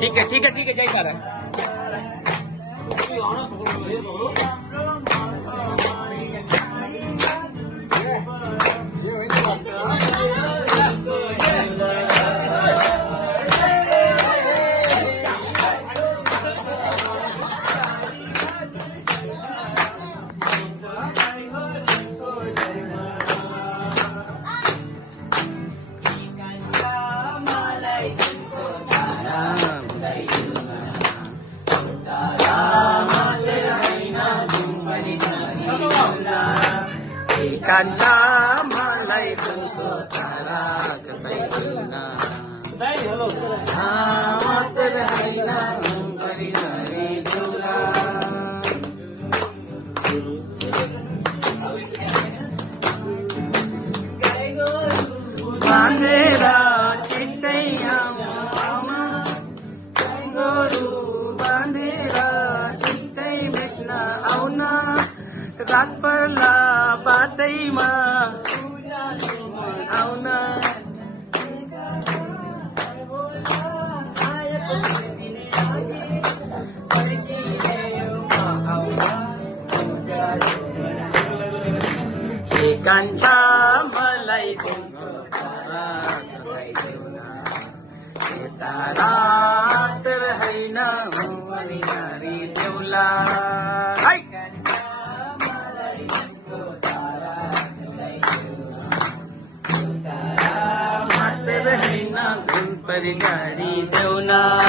ठीक है जाइए कांचा मलाई सुनको तारा कसैना मात्र हैन परिहरी झुला बाँधेर छिट्टै आमा गोरु बाँधेर छिट्टै भेट्न आउन रात पर्ला बाटैमा आउन कान्छा मलाई यता रात हैन नारी देउला परिगाडी देउला